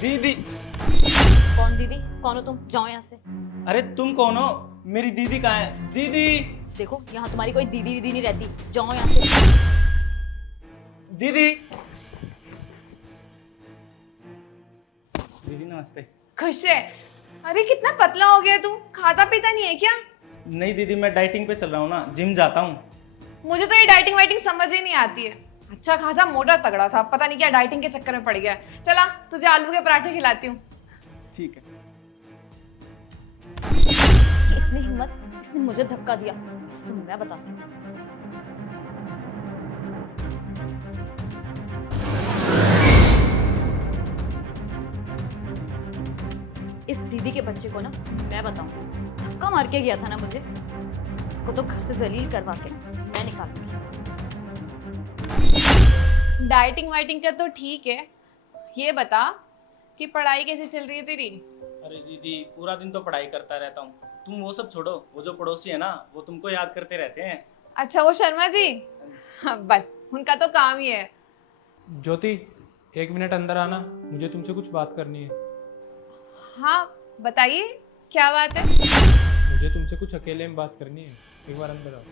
दीदी। कौन दीदी? कौन हो तुम? जाओ यहाँ से। अरे तुम कौन हो? मेरी दीदी कहाँ है? दीदी। देखो यहाँ तुम्हारी कोई दीदी दीदी नहीं रहती, जाओ यहाँ से। दीदी। दीदी नमस्ते। खुश है? अरे कितना पतला हो गया तू, खाता पीता नहीं है क्या? नहीं दीदी, मैं डाइटिंग पे चल रहा हूँ ना, जिम जाता हूँ। मुझे तो ये डाइटिंग वाइटिंग समझ ही नहीं आती है। अच्छा खासा मोटा तगड़ा था, पता नहीं क्या डाइटिंग के चक्कर में पड़ गया है। चला तुझे आलू के पराठे खिलाती हूँ। ठीक है। इतनी हिम्मत, इसने मुझे धक्का दिया, तो मैं बताती हूँ। इस दीदी के बच्चे को ना मैं बताऊँ, धक्का मार के गया था ना मुझे, इसको तो घर से जलील करवा के मैं निकालूंगी। डाइटिंग वाइटिंग का तो ठीक है, ये बता कि पढ़ाई कैसे चल रही है तेरी? अरे दीदी, पूरा दिन तो पढ़ाई करता रहता हूँ। तुम वो सब छोड़ो, वो जो पड़ोसी है ना, वो तुमको याद करते रहते हैं। अच्छा वो शर्मा जी? हाँ, बस उनका तो काम ही है। ज्योति, 1 मिनट अंदर आना, मुझे तुमसे कुछ बात करनी है। हाँ बताइए, क्या बात है? मुझे तुमसे कुछ अकेले में बात करनी है, एक बार अंदर आओ।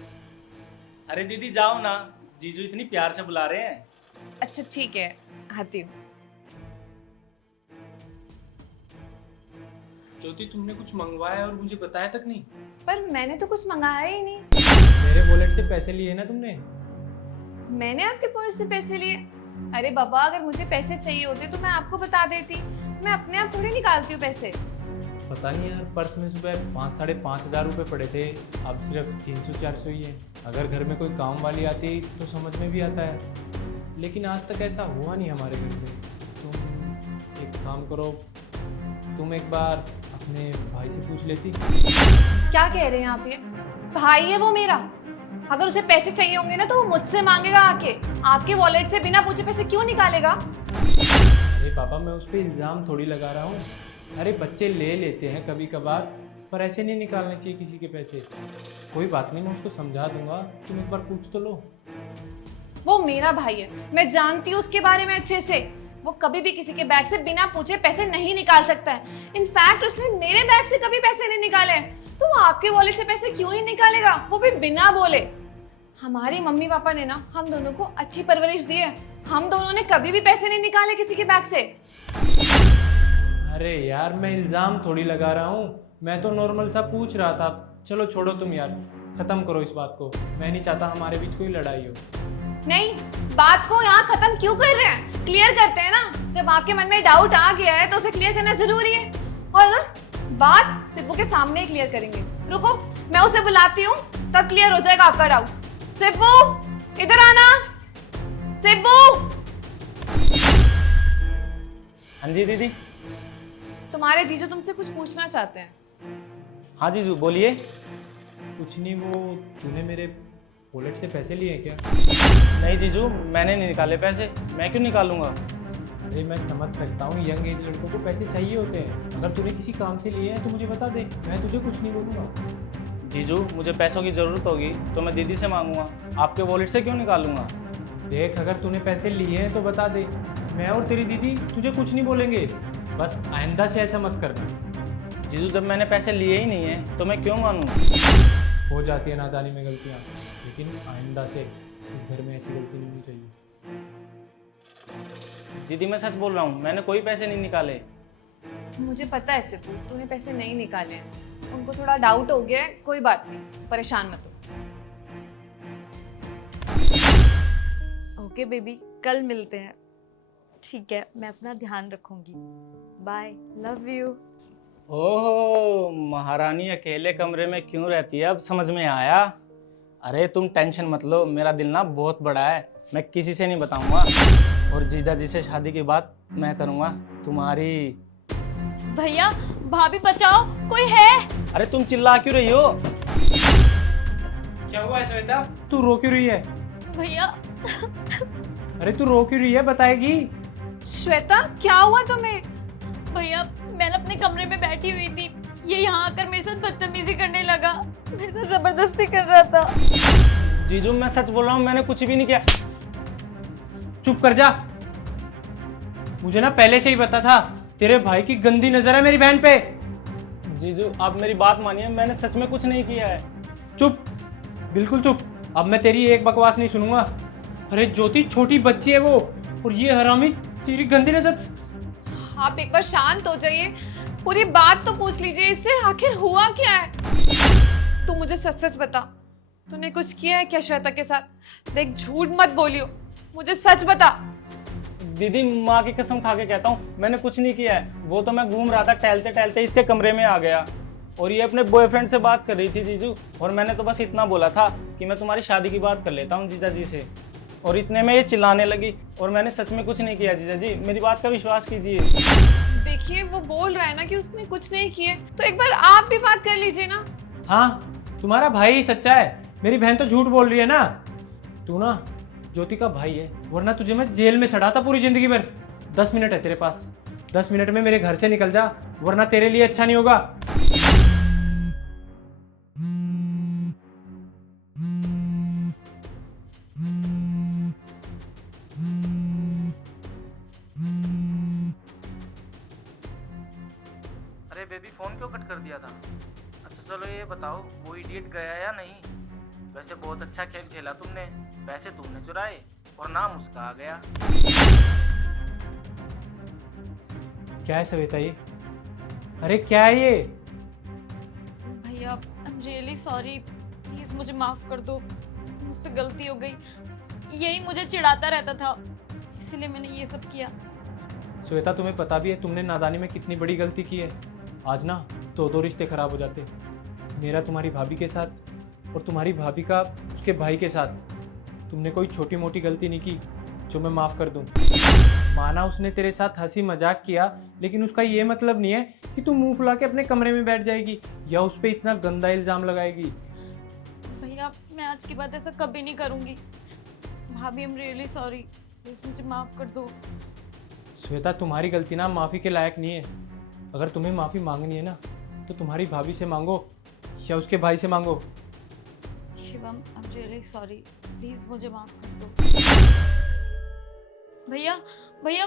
अरे दीदी जाओ ना, जीजू इतनी प्यार से बुला रहे हैं। अच्छा ठीक है, आती हूँ। ज्योति, तुमने कुछ मंगवाया और मुझे बताया तक नहीं। पर मैंने तो कुछ मंगाया ही नहीं। मेरे वॉलेट से पैसे लिए ना तुमने? मैंने आपके पर्स से पैसे लिए? अरे बाबा, अगर मुझे पैसे चाहिए होते तो मैं आपको बता देती। मैं अपने आप थोड़ी निकालती हूँ पैसे। पता नहीं यार, पर्स में सुबह 5-5.5 रुपये पड़े थे, अब सिर्फ 300-400 ही है। अगर घर में कोई काम वाली आती तो समझ में भी आता है, लेकिन आज तक ऐसा हुआ नहीं हमारे घर में। तुम एक काम करो, तुम एक बार अपने भाई से पूछ लेती। क्या कह रहे हैं आप ये? भाई है वो मेरा, अगर उसे पैसे चाहिए होंगे ना तो वो मुझसे मांगेगा आके। आपके वॉलेट से बिना पूछे पैसे क्यों निकालेगा? अरे पापा, मैं उस पर इल्ज़ाम थोड़ी लगा रहा हूँ। अरे बच्चे ले लेते हैं कभी कभार, पर ऐसे नहीं निकालने चाहिए किसी के पैसे। कोई बात नहीं, मैं उसको समझा दूंगा, तुम एक बार पूछ तो लो। वो मेरा भाई है, मैं जानती हूँ उसके बारे में अच्छे से। वो कभी भी किसी के बैग से बिना पूछे पैसे नहीं निकाल सकता है। इनफैक्ट उसने मेरे बैग से कभी पैसे नहीं निकाले, तो वो आपके वॉलेट से पैसे क्यों ही निकालेगा, वो भी बिना बोले। हमारे मम्मी पापा ने ना हम दोनों को अच्छी परवरिश दी है। हम दोनों ने कभी भी पैसे नहीं निकाले किसी के बैग से। अरे यार, मैं इल्ज़ाम थोड़ी लगा रहा हूँ, मैं तो नॉर्मल सा पूछ रहा था। चलो छोड़ो तुम यार, ख़त्म करो इस बात को। मैं नहीं चाहता हमारे बीच कोई लड़ाई हो। नहीं, बात को यहाँ खत्म क्यों कर रहे हैं? क्लियर करते हैं ना। जब आपके मन में डाउट आ गया है तो उसे क्लियर करना जरूरी है। और ना, बात सिब्बू के सामने ही क्लियर करेंगे। रुको, मैं उसे बुलाती हूँ, तब क्लियर हो जाएगा आपका डाउट। सिब्बू, इधर आना। सिब्बू। हाँ जी दीदी। तुम्हारे जीजू तुमसे कुछ पूछना चाहते हैं। हाँ जीजू बोलिए। कुछ नहीं, वो तूने मेरे वॉलेट से पैसे लिए हैं क्या? नहीं जीजू, मैंने नहीं निकाले पैसे, मैं क्यों निकालूंगा? अरे मैं समझ सकता हूँ, यंग एज लड़कों को पैसे चाहिए होते हैं। अगर तूने किसी काम से लिए हैं तो मुझे बता दे, मैं तुझे कुछ नहीं बोलूँगा। जीजू, मुझे पैसों की ज़रूरत होगी तो मैं दीदी से मांगूंगा, आपके वॉलेट से क्यों निकालूंगा? देख, अगर तूने पैसे लिए हैं तो बता दे, मैं और तेरी दीदी तुझे कुछ नहीं बोलेंगे। बस आइंदा से ऐसा मत करना। जीजू, जब मैंने पैसे लिए ही नहीं है तो मैं क्यों मानूं? हो जाती है नादानी में गलतियाँ, लेकिन आइंदा से इस घर में ऐसी गलती नहीं होनी चाहिए। दीदी मैं सच बोल रहा हूँ, मैंने कोई पैसे नहीं निकाले। मुझे पता है सिब्बू, तूने पैसे नहीं निकाले हैं। उनको थोड़ा डाउट हो गया है, कोई बात नहीं, परेशान मत हो। ओके बेबी, कल मिलते हैं। ठीक है, मैं अपना ध्यान रखूंगी। Bye, love you. ओहो, महारानी अकेले कमरे में क्यों रहती है, अब समझ में आया। अरे तुम टेंशन मत लो, मेरा दिल ना बहुत बड़ा है, मैं किसी से नहीं बताऊंगा। और जीजा जी से शादी की बात मैं करूंगा तुम्हारी। भैया, भाभी बचाओ, कोई है? अरे तुम चिल्ला क्यों रही हो? क्या हुआ है श्वेता, तू रो क्यों रही है? भैया। अरे तू रो क्यों रही है, बताएगी? श्वेता, क्या हुआ तुम्हें? भैया, मैं अपने कमरे में बैठी हुई थी, ये यहाँ आकर मेरे साथ बदतमीजी करने लगा, मेरे साथ जबरदस्ती कर रहा था। जीजू मैं सच बोल रहा हूँ, मैंने कुछ भी नहीं किया। चुप कर जा, मुझे ना पहले से ही पता था तेरे भाई की गंदी नजर है मेरी बहन पे। जीजू आप मेरी बात मानिए, मैंने सच में कुछ नहीं किया है। चुप, बिल्कुल चुप। अब मैं तेरी एक बकवास नहीं सुनूंगा। अरे ज्योति छोटी बच्ची है वो, और ये हरामी तेरी गंदी नजर। आप एक बार शांत हो जाइए, पूरी बात तो पूछ लीजिए इससे, आखिर हुआ क्या है। तू मुझे सच सच बता, तूने कुछ किया है क्या श्वेता के साथ? देख झूठ मत बोलियो, मुझे सच बता। दीदी माँ की कसम खा के कहता हूँ मैंने कुछ नहीं किया है। वो तो मैं घूम रहा था, टहलते टहलते इसके कमरे में आ गया और ये अपने बॉयफ्रेंड से बात कर रही थी जीजू। और मैंने तो बस इतना बोला था कि मैं तुम्हारी शादी की बात कर लेता हूँ जीजा जी से, और इतने में ये चिल्लाने लगी। और मैंने सच में कुछ नहीं किया जीजा जी, मेरी बात का विश्वास कीजिए। देखिए वो बोल रहा है ना कि उसने कुछ नहीं किए, तो एक बार आप भी बात कर लीजिए ना। हाँ, तुम्हारा भाई ही सच्चा है, मेरी बहन तो झूठ बोल रही है ना। तू ना ज्योति का भाई है, वरना तुझे मैं जेल में सड़ाता पूरी जिंदगी भर। 10 मिनट है तेरे पास, 10 मिनट में मेरे घर से निकल जा, वरना तेरे लिए अच्छा नहीं होगा। अरे बेबी फोन क्यों कट कर दिया था? अच्छा चलो ये बताओ वो इडियट गया या नहीं? वैसे बहुत अच्छा खेल खेला तुमने, पैसे तुमने चुराए और नाम उसका आ गया। क्या है सविता ये? अरे क्या है ये? भैया I am really sorry, please मुझे माफ कर दो, मुझसे गलती हो गई। यही मुझे चिढ़ाता रहता था, इसलिए मैंने ये सब किया। श्वेता तुम्हें पता भी है तुमने नादानी में कितनी बड़ी गलती की है। आज ना दो रिश्ते खराब हो जाते, मेरा तुम्हारी भाभी के साथ और तुम्हारी भाभी का उसके भाई के साथ। तुमने कोई छोटी मोटी गलती नहीं की जो मैं माफ़ कर दूं। माना उसने तेरे साथ हंसी मजाक किया, लेकिन उसका ये मतलब नहीं है कि तू मुंह फुला के अपने कमरे में बैठ जाएगी या उस पर इतना गंदा इल्ज़ाम लगाएगी। भैया मैं आज के बाद ऐसा कभी नहीं करूँगी। भाभी I am really sorry, please मुझे माफ कर दो। श्वेता तुम्हारी गलती ना माफ़ी के लायक नहीं है। अगर तुम्हें माफ़ी मांगनी है ना तो तुम्हारी भाभी से मांगो या उसके भाई से मांगो। Shivam I am really sorry, please मुझे माफ कर दो। भैया भैया